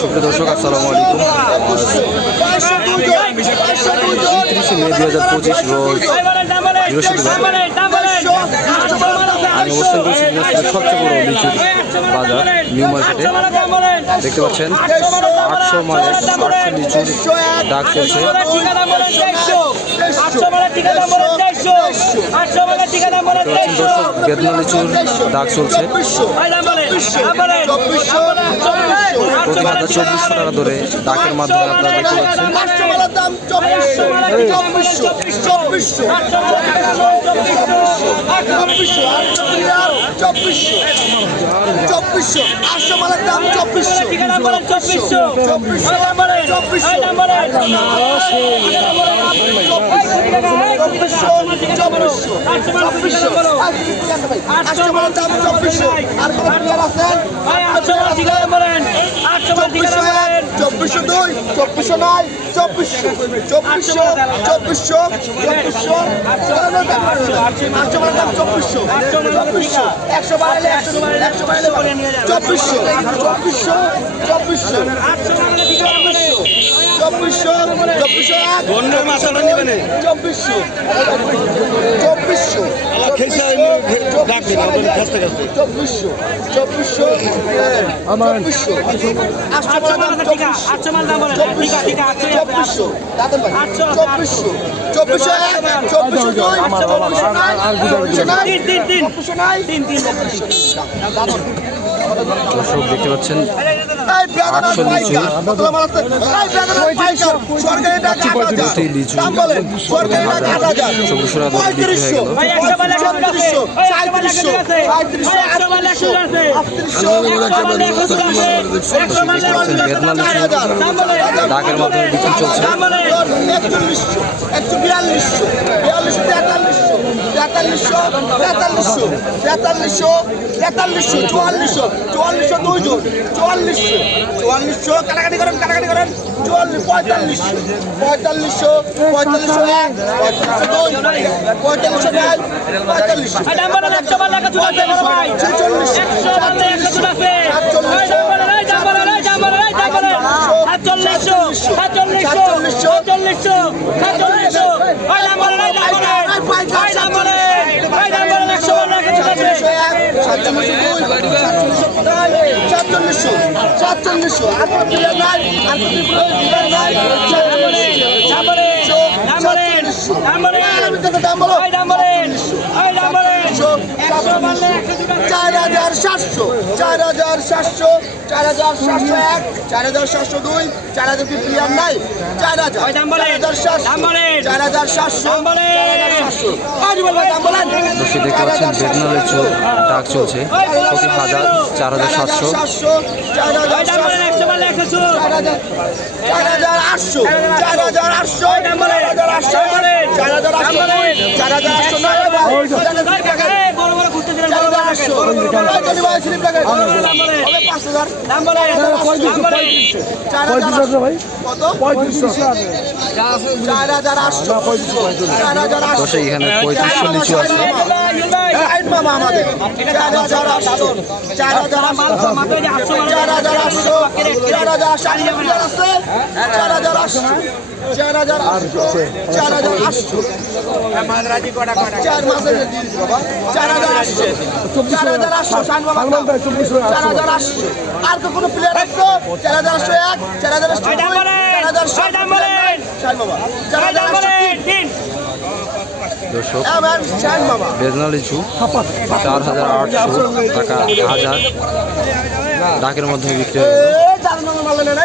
সুপ্রিয় দর্শক, আসসালামু আলাইকুম। তিরিশে দুই হাজার পঁচিশ রোজ বৃহস্পতিবার আমি অবস্থান করছি সবচেয়ে বড় লিচুর বাজার, নিউ মার্কেটে। দেখতে পাচ্ছেন, আটশো মালের আটশো লিচুর ডাক চলছে। দেখতে পাচ্ছেন দর্শক বেদনা লিচুর ডাক চলছে প্রতি হাজার চব্বিশশো। টাকা ধরে ডাকের মাধ্যমে আপনারা দেখতে পাচ্ছেন আর কোন প্লেয়ার আছেন? চব্বিশশো দুই চব্বিশশো নয় চব্বিশশো চব্বিশশো চব্বিশশো চব্বিশশো আটশো দাম চব্বিশশো চব্বিশশো একশো বাড়ালে একশো একশো বাড়ালে চব্বিশশো চব্বিশশো চব্বিশশো চব্বিশশো চব্বিশশো চব্বিশশো চব্বিশশো চব্বিশশো চব্বিশশো দাম চব্বিশশো চব্বিশশো চব্বিশশো এক চব্বিশশো দুই চব্বিশশো নয় চব্বিশশো নয় চব্বিশশো নয় দর্শক দেখতে পাচ্ছেন ডাকের মাধ্যমে বিক্রি চলছে। একচল্লিশশো। একশো বিয়াল্লিশশো বিয়াল্লিশশো তেতাল্লিশশো তেতাল্লিশশো তেতাল্লিশশো তেতাল্লিশশো তেতাল্লিশশো চুয়াল্লিশশো। চুয়াল্লিশশো দুইজন। চুয়াল্লিশশো। চুয়াল্লিশশো কাটাকাটি করেন কাটাকাটি করেন চুয়াল্লিশ পঁয়তাল্লিশশো পঁয়তাল্লিশশো পঁয়তাল্লিশশো এক পঁয়তাল্লিশশো দুই পঁয়তাল্লিশশো নয় দাম বলেন। সাতচল্লিশশো, সাতচল্লিশশো, সাতচল্লিশশো, সাতচল্লিশশো। সাতচল্লিশশো সাতচল্লিশশো আর কোনো প্লেয়ার নাই আর কোনো প্লেয়ার নাই। চার হাজার সাতশো চার হাজার সাতশো চার হাজার সাতশো এক চার হাজার সাতশো দুই চার হাজার প্লেয়ার নাই চার হাজার চার হাজার সাতশো হাজার সাতশো দর্শক দেখতে পাচ্ছেন বেদনা লিচু ডাক চলছে প্রতি হাজার চার হাজার সাতশো চার হাজার আটশো চার হাজার আটশো চার হাজার আটশো চার হাজার আটশো চার হাজার আটশো নয় বড় বড় ঘুরতে দিলেন, চার বড় বড়। আটশো এখানে পঁয়ত্রিশশো লিচু আছে। চার হাজার আটশো। চার হাজার আটশো। চার হাজার চার হাজার আটশো চার হাজার আটশো চার হাজার চার হাজার চার হাজার আর তো প্লেয়ার আছে চার হাজার আটশো এক চার হাজার। চার হাজার চার হাজার আটশো দর্শক চার হাজার আটশো টাকা হাজার ডাকের মাধ্যমে বিক্রি হয়ে চার নম্বর মারলেন না